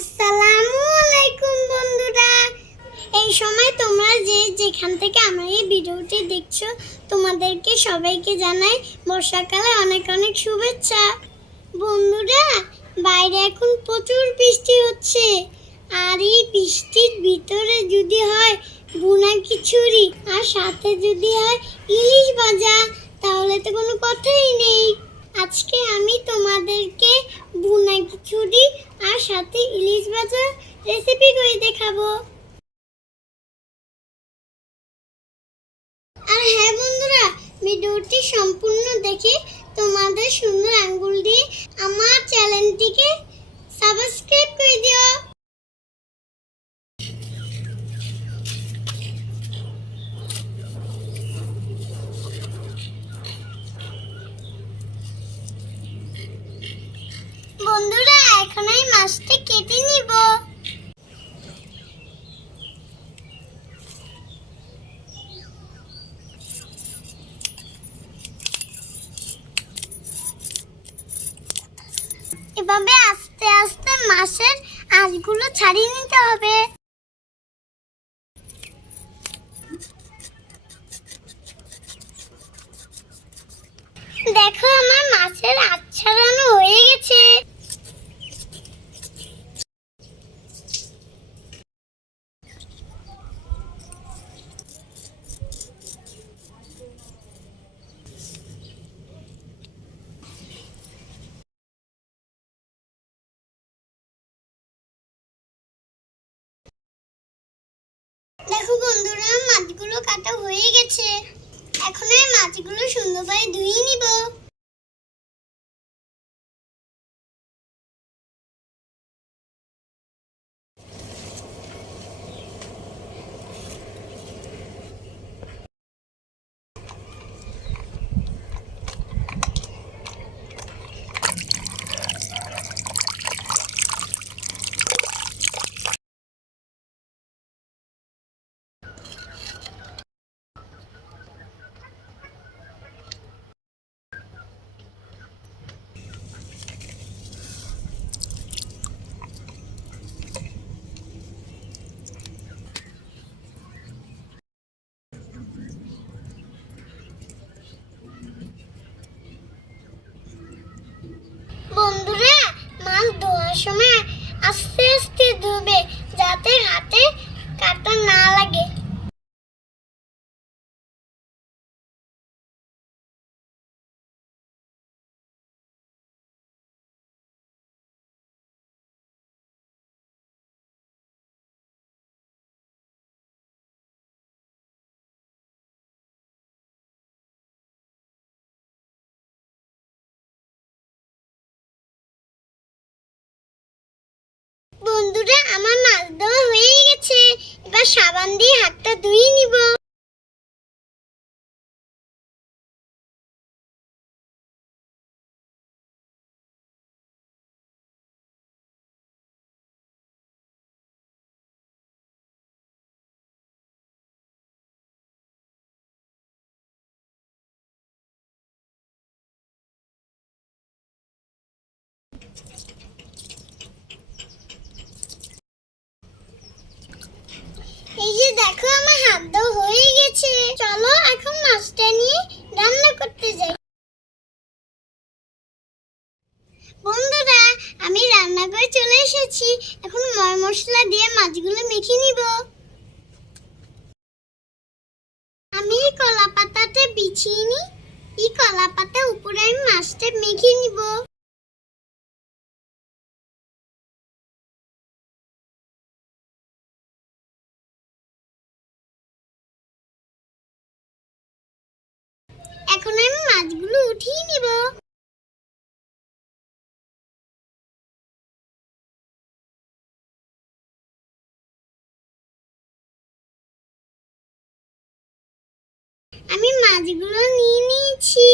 আসসালামু আলাইকুম বন্ধুরা। এই সময় তোমরা যে যেখান থেকে আমার এই ভিডিওটি দেখছ, তোমাদেরকে সবাইকে জানাই বর্ষাকালে অনেক অনেক শুভেচ্ছা। বন্ধুরা, বাইরে এখন প্রচুর বৃষ্টি হচ্ছে। আর এই বৃষ্টির ভিতরে যদি হয় বুনা খিচুড়ি, আর সাথে যদি হয় ইলিশ ভাজা, তাহলে তো কোনো কথাই নেই। আজকে আমি তোমাদেরকে বুনা খিচুড়ি আর সাথে ইলিশ ভাজা রেসিপি করে দেখাবো। আর হ্যাঁ বন্ধুরা, ভিডিওটি সম্পূর্ণ দেখে তোমাদের সুন্দর আঙ্গুল দিয়ে আমার চ্যানেলটিকে সাবস্ক্রাইব করে দিও বন্ধুরা এখন এই মাছটা কেটে নিব এভাবে আস্তে আস্তে মাছের আঁশগুলো ছাড়িয়ে নিতে হবে। দেখো আমার মাছের আচ্ছাড়ানো হয়ে গেছে। বন্ধুরা আমার মাছ দেওয়া হয়ে গেছে। এবার সাবান দিয়ে হাতটা ধুয়ে নিব এই যে দেখো আমার হাত ধোয়া হয়ে গেছে চলো, এখন মাছটা নিয়ে রান্না করতে যাই। বন্ধুরা, আমি রান্না করে চলে এসেছি। এখন ময় মশলা দিয়ে মাছগুলো মেখে নিব। আমি কলা পাতাটা বিছিয়ে নিই। এই কলা পাতা উপরে আমি মাছটা মেখে নিব। আমি মাছগুলো নিয়ে নিয়েছি।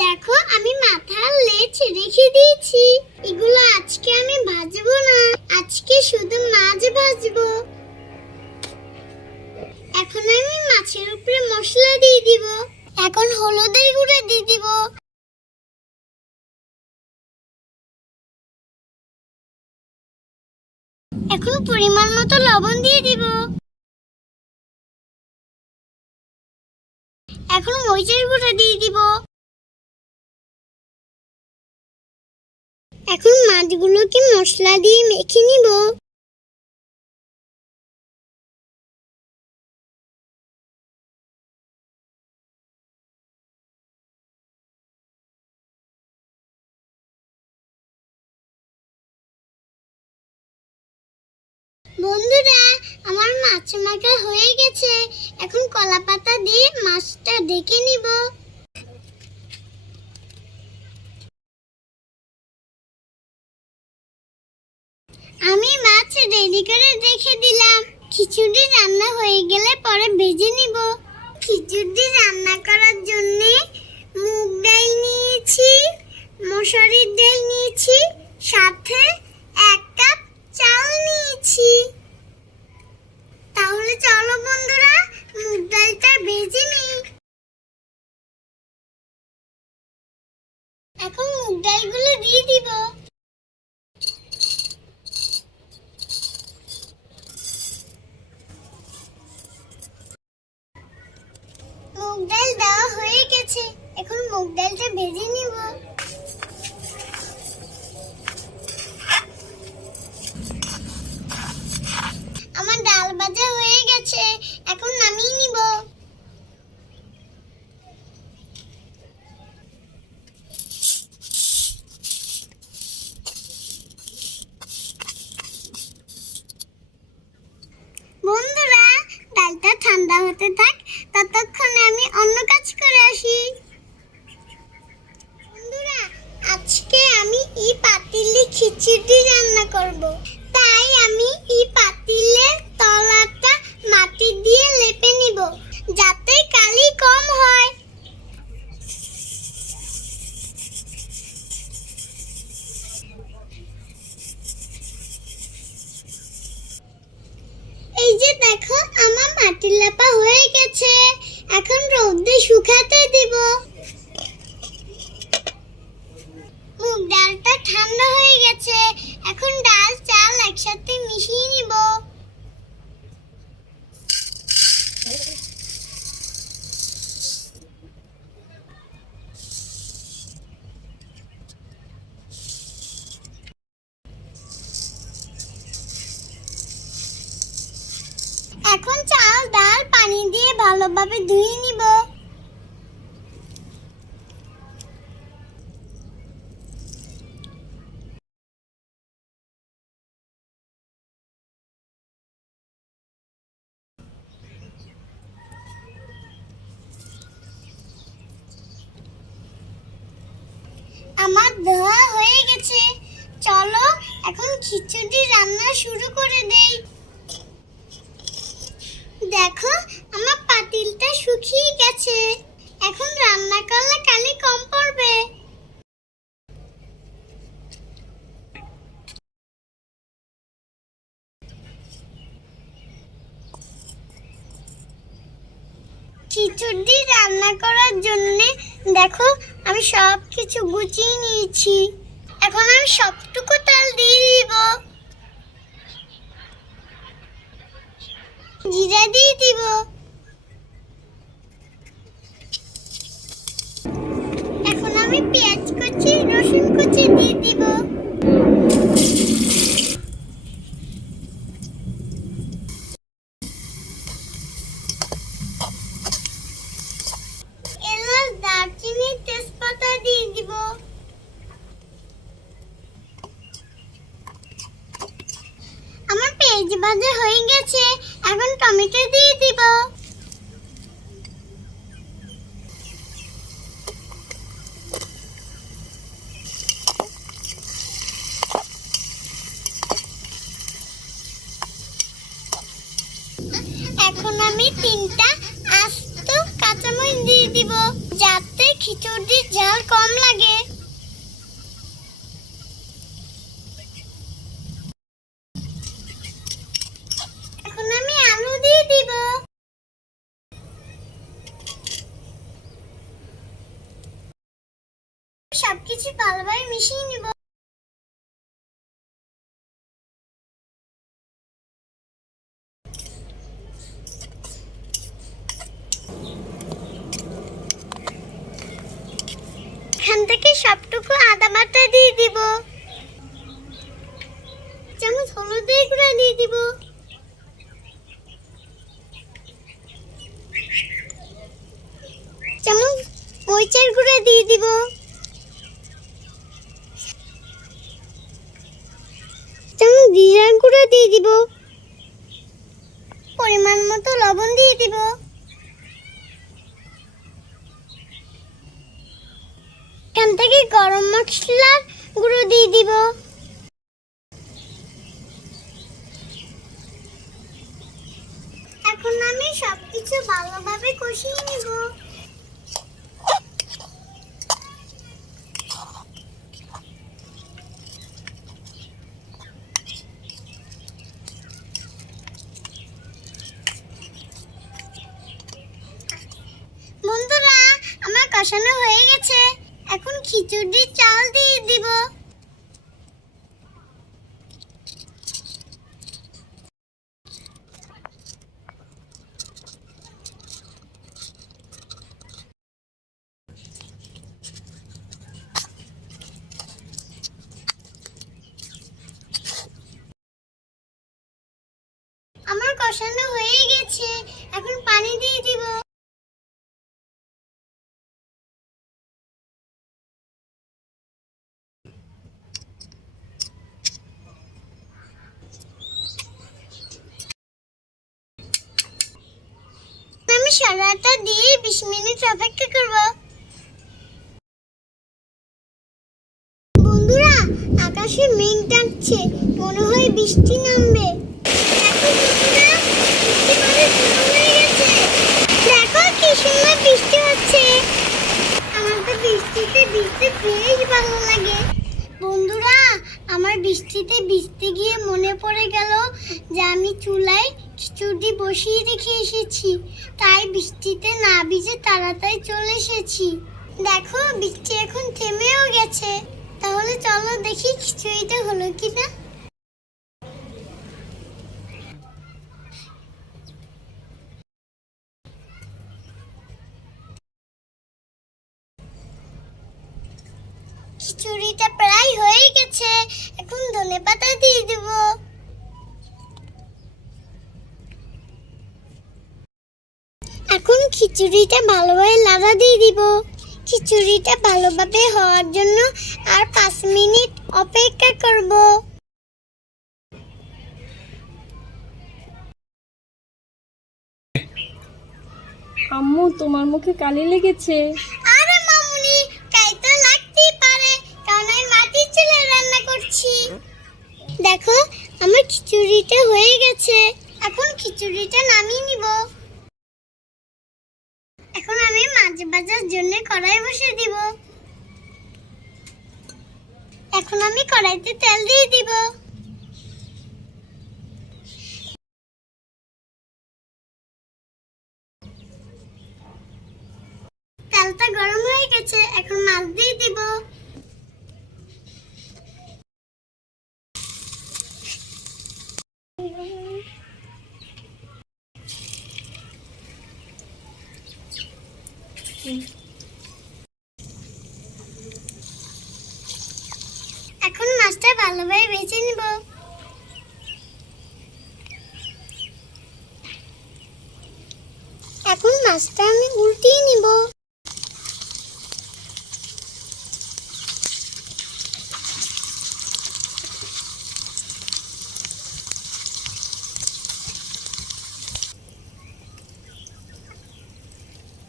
দেখো, আমি মাথার লেজ রেখে দিয়েছি। এগুলো আজকে আমি ভাজবো না। আজকে শুধু মাছ ভাজবো। এখন আমি মাছের উপরে মশলা দিয়ে দিব। এখন হলুদের গুঁড়ো দিয়ে দিব। এখন পরিমাণ মতো লবণ দিয়ে দিব। এখন মরিচের গুঁড়ো দিয়ে দিব। এখন মাছগুলোকে মশলা দিয়ে মেখে নিব। বন্ধুরা হয়ে গেছে। এখন কলা পাতা দিয়ে মাছটা নিব। আমি মাছ রেডি করে রেখে দিলাম। খিচুড়ি রান্না হয়ে গেলে পরে ভেজে নিব। খিচুড়ি রান্না করার জন্য মুগ ডাল নিয়েছি মশারির ডাল নিয়েছি, সাথে এক কাপ ভালোভাবে ধুয়ে নিব। আমার ধোয়া হয়ে গেছে। চলো, এখন খিচুড়ি রান্না শুরু করে দেই। দেখো, আমার পাতিলটা শুকিয়ে গেছে। এখন রান্না করলে কালি কম পড়বে। খিচুড়ি রান্না করার জন্য দেখো আমি সব কিছু গুছিয়ে নিয়েছি। এখন আমি সবটুকু তেল দিয়ে দিব। জিরা দিয়ে দিব এখন আমি পেঁয়াজ কুচি, রসুন কুচি দিয়ে দিব। এলাচ, দারচিনি, তেজপাতা দিয়ে দিব। আমার পেঁয়াজ ভাজা হয়ে গেছে, এখন টমেটো দিয়ে দিব। এখন আমি তিনটা আস্ত কাঁচামরিচ দিয়ে দিব যাতে খিচুড়ির ঝাল কম লাগে এখন আমি আলু দিয়ে দিব সবকিছু ভালোভাবে মিশিয়ে নিব এখান থেকে সবটুকু আদা বাটা দিয়ে দিব। চামচ হলুদের গুঁড়া দিয়ে দিব। চামচ মরিচের গুঁড়া দিয়ে দিব। চামচ জিরার গুঁড়া দিয়ে দিব। পরিমাণ মতো লবণ দিয়ে দিব এখান থেকে গরম মশলার গুঁড়ো দিয়ে দিব। এখন আমি সবকিছু ভালোভাবে কষিয়ে নিব। বন্ধুরা, আমার কষানো হয়ে গেছে। এখন খিচুড়ির চাল দিয়ে দিব আমার কষানো হয়ে গেছে এখন পানি দিয়ে দিব আমি সারাটা দিয়ে বিশ মিনিট অপেক্ষা করব। বন্ধুরা, আকাশে মেঘ ডাকছে, মনে হয় বৃষ্টি নামবে দেখো বন্ধুরা, বৃষ্টি পড়া শুরু হয়ে গেছে। দেখো কি সুন্দর বৃষ্টি হচ্ছে আমার তো বৃষ্টিতে ভিজতে বেশ ভালো লাগে? বন্ধুরা, আমার বৃষ্টিতে ভিজতে গিয়ে মনে পড়ে গেল যে আমি চুলায় খিচুড়ি বসিয়ে রেখে এসেছি। তাই বৃষ্টিতে না ভিজে তাড়াতাড়ি চলে এসেছি। দেখো, বৃষ্টি এখন থেমেও গেছে। তাহলে চলো দেখি খিচুড়িটা হলো কিনা। খিচুড়িটা প্রায় হয়ে গেছে। এখন ধনে পাতা দিয়ে দেব। এখন খিচুড়িটা ভালোভাবে লাড়া দিয়ে দিব। খিচুড়িটা ভালোভাবে হওয়ার জন্য আর পাঁচ মিনিট অপেক্ষা করব। আম্মু, তোমার মুখে কালি লেগেছে। দেখো, আমার খিচুড়িটা হয়ে গেছে। এখন খিচুড়িটা নামিয়ে নিব। এখন আমি মাছ ভাজার জন্য কড়াই বসিয়ে দিব। এখন আমি কড়াইতে তেল দিয়ে দিব। তেলটা গরম হয়ে গেছে, এখন মাছ দিয়ে দিব এখন মাছটা ভালোভাবে বেছে নিব এখন মাছটা আমি উল্টিয়ে নিব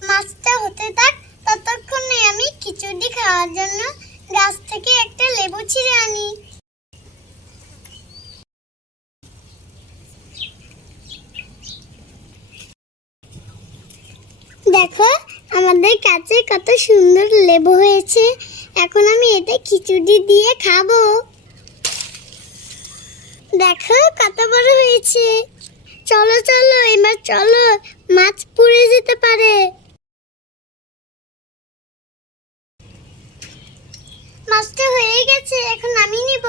মাছটা হতে থাক ততক্ষণে আমি খিচুড়ি খাওয়ার জন্য গাছ থেকে একটা লেবু ছিঁড়ে আনি দেখো আমাদের কত সুন্দর লেবু হয়েছে। এখন আমি এটা খিচুড়ি দিয়ে খাব। দেখো, কত বড় হয়েছে। চলো চলো, এবার চলো, মাছ পুড়ে যেতে পারে। মাছটা হয়ে গেছে, এখন আমি নিব।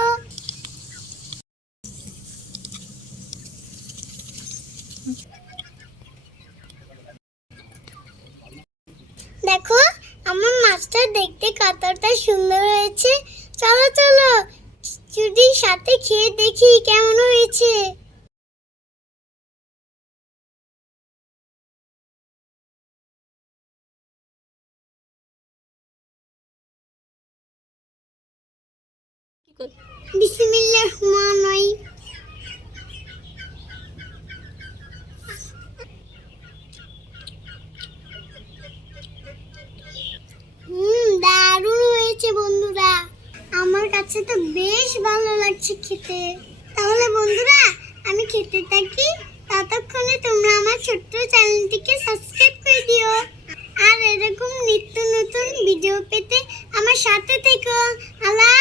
দেখো, আমার মাছটা দেখতে কতটা সুন্দর হয়েছে। চলো চলো চুড়ির সাথে খেয়ে দেখি কেমন হয়েছে। বিসমিল্লাহ রহমান হয়েছে বন্ধুরা? আমার কাছে তো বেশ ভালো লাগছে খেতে। তাহলে বন্ধুরা, আমি খেতে থাকি। ততক্ষণে তোমরা আমার ছোট্ট চ্যানেলটিকে সাবস্ক্রাইব করে দিও। আর এরকম নিত্য নতুন ভিডিও পেতে আমার সাথে থেকো। আল্লাহ